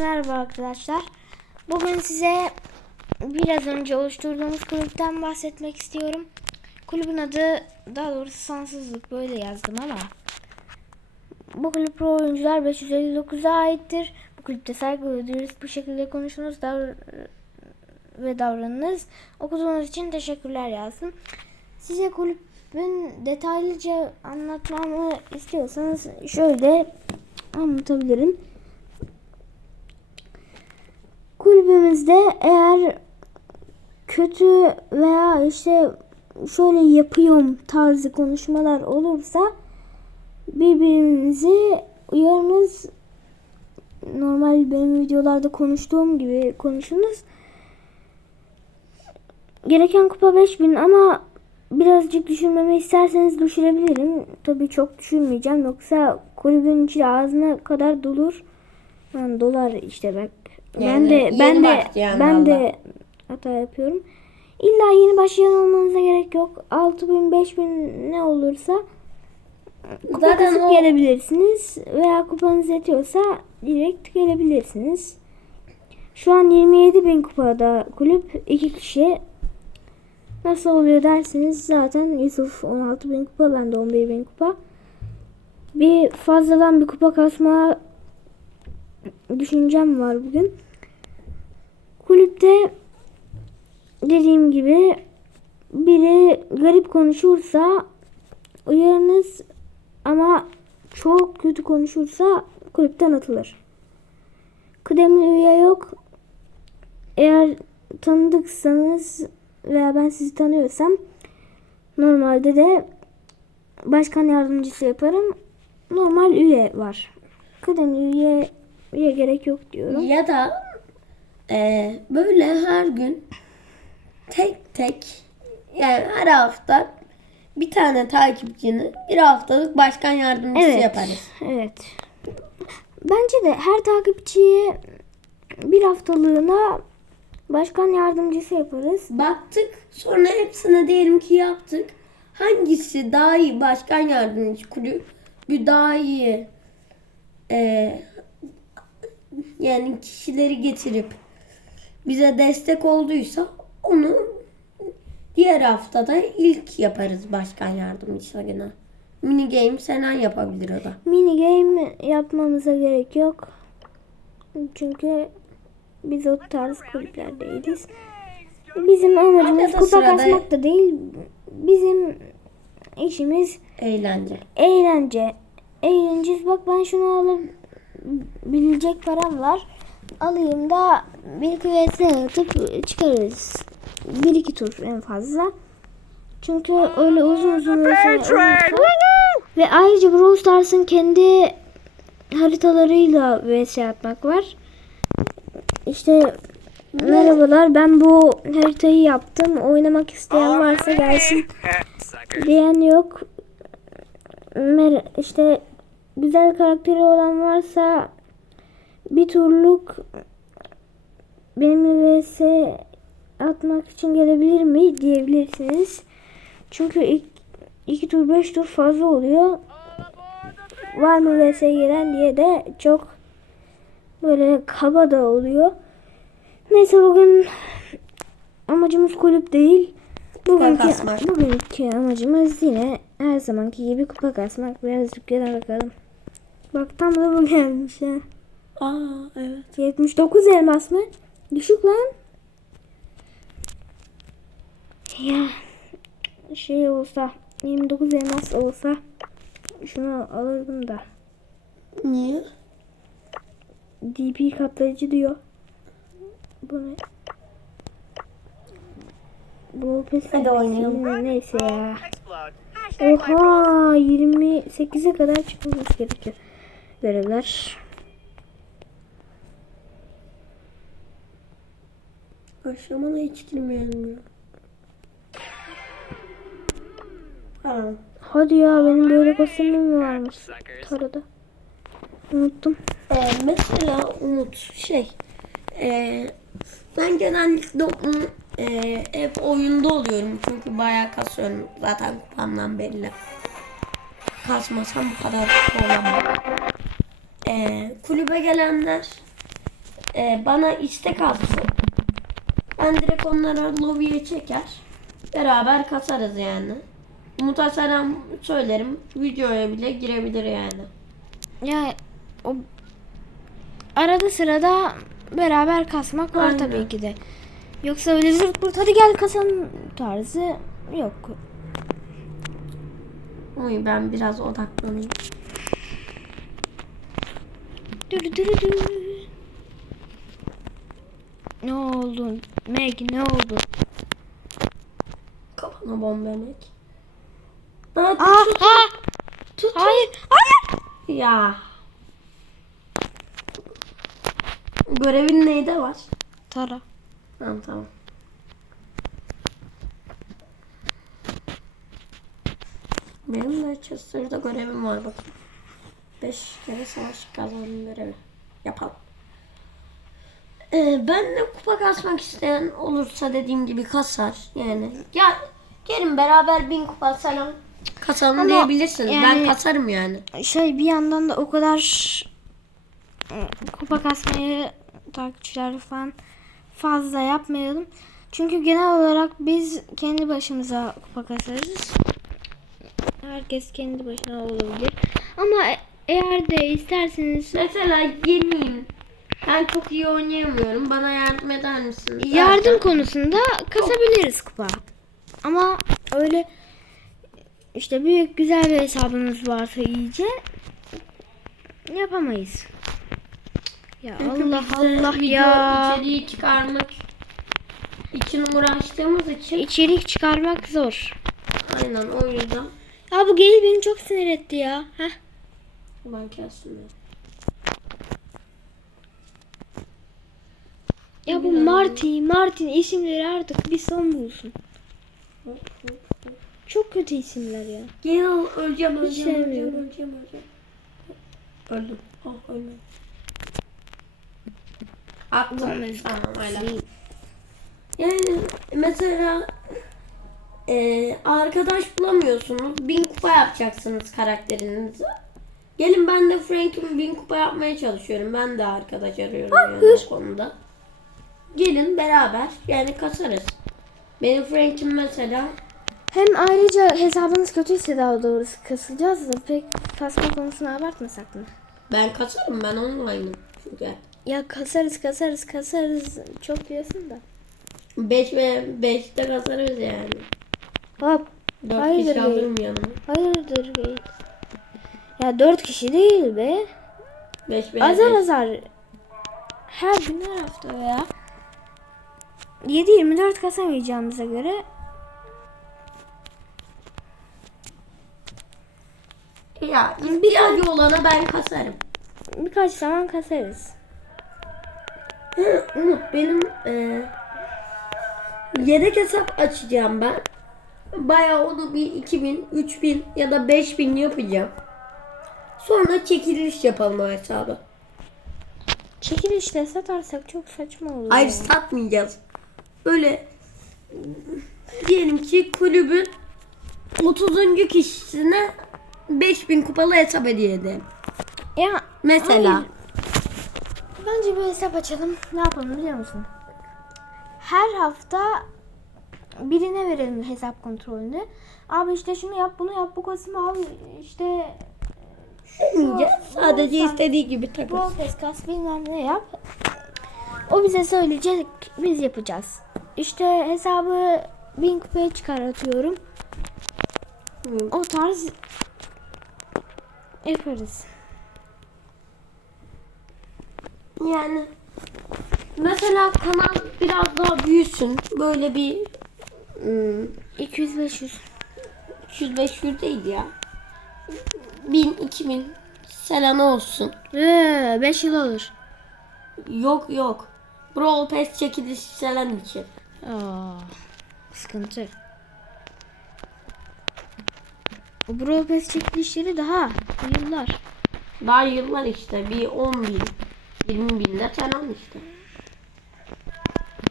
Merhaba arkadaşlar. Bugün size biraz önce oluşturduğumuz kulüpten bahsetmek istiyorum. Kulübün adı daha doğrusu sonsuzluk böyle yazdım ama. Bu kulüp pro oyuncular 559'a aittir. Bu kulüpte saygılı dürüst bir şekilde konuşunuz davr ve davranınız. Okuduğunuz için teşekkürler yazdım. Size kulübün detaylıca anlatmamı istiyorsanız şöyle anlatabilirim. Kulübümüzde eğer kötü veya işte şöyle yapıyorum tarzı konuşmalar olursa birbirinizi uyarınız. Normal benim videolarda konuştuğum gibi konuşunuz. Gereken kupa 5000 ama birazcık düşürmemi isterseniz düşürebilirim. Tabii çok düşürmeyeceğim yoksa kulübün içi ağzına kadar dolur. Yani dolar işte bak. Ben de ben de ben valla. de hata yapıyorum. İlla yeni başlayan olmanıza gerek yok. 6000 5000 ne olursa kupa Zaten kasıp o- gelebilirsiniz veya kupanız yetiyorsa direkt gelebilirsiniz. Şu an 27.000 kupada kulüp iki kişi. Nasıl oluyor derseniz zaten Yusuf 16.000 kupa ben de 11.000 kupa. Bir fazladan bir kupa kasma düşüncem var bugün. Kulüpte dediğim gibi biri garip konuşursa uyarınız ama çok kötü konuşursa kulüpten atılır. Kıdemli üye yok. Eğer tanıdıksanız veya ben sizi tanıyorsam normalde de başkan yardımcısı yaparım. Normal üye var. Kıdemli üye üye gerek yok diyorum. Ya da e, böyle her gün tek tek yani her hafta bir tane takipçini bir haftalık başkan yardımcısı Evet. yaparız. Evet. Bence de her takipçiye bir haftalığına başkan yardımcısı yaparız. Baktık sonra hepsine diyelim ki yaptık. Hangisi daha iyi başkan yardımcısı kulübü daha iyi e, yani kişileri getirip bize destek olduysa onu diğer haftada ilk yaparız başkan yardımcısı günü. Mini game Senen yapabilir o da. Mini game yapmamıza gerek yok. Çünkü biz o tarz kulüpler değiliz. Bizim amacımız Arada kupa sırada- kasmak da değil. Bizim işimiz Eğlence. eğlence. Eğleneceğiz. Bak ben şunu alıp bilecek param var. Alayım da bir vs atıp çıkarırız. Bir iki tur en fazla. Çünkü öyle uzun uzun olursa ve ayrıca Brawl Stars'ın kendi haritalarıyla vs atmak var. İşte merhabalar ben bu haritayı yaptım. Oynamak isteyen varsa gelsin diyen yok. Mer işte güzel karakteri olan varsa bir turluk benimle vs atmak için gelebilir mi diyebilirsiniz. Çünkü ilk, iki tur beş tur fazla oluyor. Var mı vs gelen diye de çok böyle kaba da oluyor. Neyse bugün amacımız kulüp değil. Bugünkü, bugünkü amacımız yine her zamanki gibi kupa kasmak. Biraz dükkana bakalım. Bak tam da bu gelmiş ha. Aa evet. 79 elmas mı? Düşük lan. Ya şey olsa 29 elmas olsa şunu alırdım da. Niye? DP katlayıcı diyor. Bu ne? Bu pes Hadi oynayalım. Neyse ya. Oha 28'e kadar çıkmamız gerekiyor. Görevler. Aşamana hiç girmeyelim ya. Ha. Hadi ya benim böyle mü varmış? Tarada. Unuttum. Ee, mesela Umut şey ee, ben genellikle ee, hep oyunda oluyorum çünkü bayağı kasıyorum zaten kupamdan belli. Kasmasam bu kadar olamam. Ee, kulübe gelenler e, bana istek atsın. Ben direkt onlara lobiye çeker. Beraber kasarız yani. Umut'a selam söylerim. Videoya bile girebilir yani. Ya o arada sırada beraber kasmak var Aynen. tabii ki de. Yoksa öyle zırt pırt hadi gel kasalım tarzı yok. Uy ben biraz odaklanayım. Dürü dürü dürü. Ne oldu? Meg ne oldu? Kafana bomba. Hadi Aa, tut. aa! tut. Hayır, hayır. Ya. Görevin neyde var? Tara. Tamam tamam. Benim de Chester'da görevim var bakın. 5 kere savaş kazandım görevi. Yapalım. Ee, ben de kupa kasmak isteyen olursa dediğim gibi kasar yani. Gel gelin beraber bin kupa falan kasalım Ama diyebilirsiniz. Ben yani- kasarım yani. Şey bir yandan da o kadar e, kupa kasmayı takipçiler falan fazla yapmayalım. Çünkü genel olarak biz kendi başımıza kupa kasarız. Herkes kendi başına olabilir. Ama e- eğer de isterseniz Mesela yeniyim. Ben çok iyi oynayamıyorum. Bana yardım eder misiniz? yardım Zaten- konusunda kasabiliriz kupa. Ama öyle işte büyük güzel bir hesabımız varsa iyice yapamayız. Ya Çünkü Allah Allah video ya. içeriği çıkarmak için uğraştığımız için İçerik çıkarmak zor. aynen o yüzden Ya bu geyik beni çok sinir etti ya. Heh. ben kestim. Ya bu Marty, Martin isimleri artık bir son bulsun. Çok kötü isimler ya. Gel öleceğim öleceğim öleceğim öleceğim öleceğim. Öldüm. Oh ölmedim. Attım. Tamam öyle. Yani mesela e, arkadaş bulamıyorsunuz. Bin kupa yapacaksınız karakterinizi. Gelin ben de Frank'in bin kupa yapmaya çalışıyorum. Ben de arkadaş arıyorum yani o konuda. Gelin beraber yani kasarız. Benim Frank'im mesela Hem ayrıca hesabınız kötüyse daha doğrusu kasılacağız da pek kasma konusunu abartmasak mı? ben kasarım ben online'ım. Çünkü Ya kasarız kasarız kasarız çok diyorsun da. 5 ve 5'te kasarız yani. Hop 4 Hayırdır kişi alırım yanıma. hayırdır geyik. Ya dört kişi değil be. 5 ve Azar beş. azar. Her gün her hafta ya. 7-24 kasamayacağımıza göre Ya ihtiyacı olana ben kasarım. birkaç zaman kasarız. Umut benim e, yedek hesap açacağım ben. Bayağı onu bir 2000, 3000 ya da 5000 yapacağım. Sonra çekiliş yapalım o hesabı. Çekilişle satarsak çok saçma olur. Ay ya. satmayacağız. Böyle diyelim ki kulübün 30. kişisine 5000 kupalı hesap hediye edelim. Ya Mesela. hayır. Bence bir hesap açalım. Ne yapalım biliyor musun? Her hafta birine verelim hesap kontrolünü. Abi işte şunu yap, bunu yap, bu kısmı al. işte Demeyeceğiz. Sadece Brawl istediği gibi takıl. Brawl Pass kas bilmem ne yap. O bize söyleyecek, biz yapacağız. İşte hesabı bin kupaya çıkartıyorum. O tarz yaparız. Yani mesela kanal biraz daha büyüsün. Böyle bir hmm, 200-500. 300-500 değil ya. 1000 2000 selam olsun. 5 yıl olur. Yok yok. Brawl Pass çekiliş selam için. Aa, sıkıntı. O Brawl Pass çekilişleri daha yıllar. Daha yıllar işte. Bir 10 bin. 20 bin de falan işte.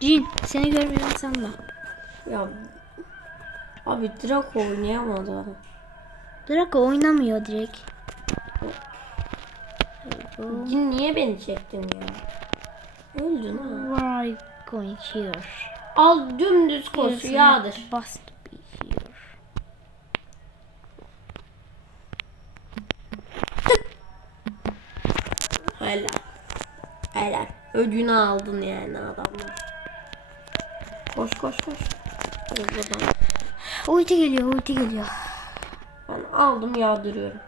Cin seni görmüyorum sanma. Ya abi Draco oynayamadı. Draco oynamıyor direkt. Cin niye beni çektin ya? Öldün ha. You going here? Al dümdüz koş yağdır. here. Helal. Helal. Ödünü aldın yani adamlar. Koş koş koş. Hızlıdan. Ulti geliyor, ulti geliyor. Ben aldım yağdırıyorum.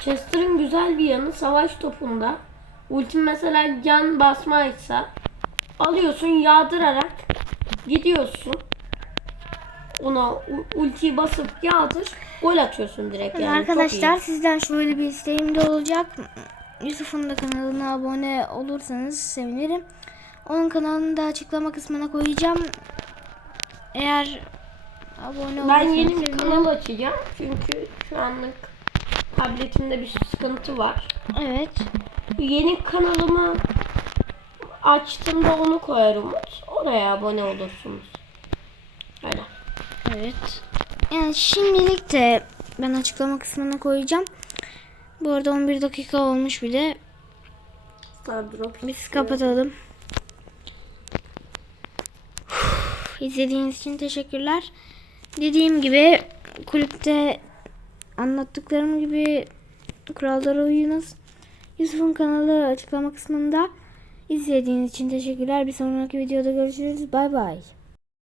Chester'ın güzel bir yanı savaş topunda ultim mesela can basmaysa alıyorsun yağdırarak gidiyorsun. Ona ultiyi basıp yağdır gol atıyorsun direkt yani. Arkadaşlar sizden şöyle bir isteğim de olacak. Yusuf'un da kanalına abone olursanız sevinirim. Onun kanalını da açıklama kısmına koyacağım. Eğer abone olursanız Ben yeni bir kanal açacağım çünkü şu anlık tabletimde bir sıkıntı var. Evet. Yeni kanalımı açtığımda onu koyar Umut. Oraya abone olursunuz. Öyle. Evet. Yani şimdilik de ben açıklama kısmına koyacağım. Bu arada 11 dakika olmuş bile. Stardrop. Biz kapatalım. İzlediğiniz için teşekkürler. Dediğim gibi kulüpte anlattıklarım gibi kurallara uyunuz. Yusuf'un kanalı açıklama kısmında. İzlediğiniz için teşekkürler. Bir sonraki videoda görüşürüz. Bay bay.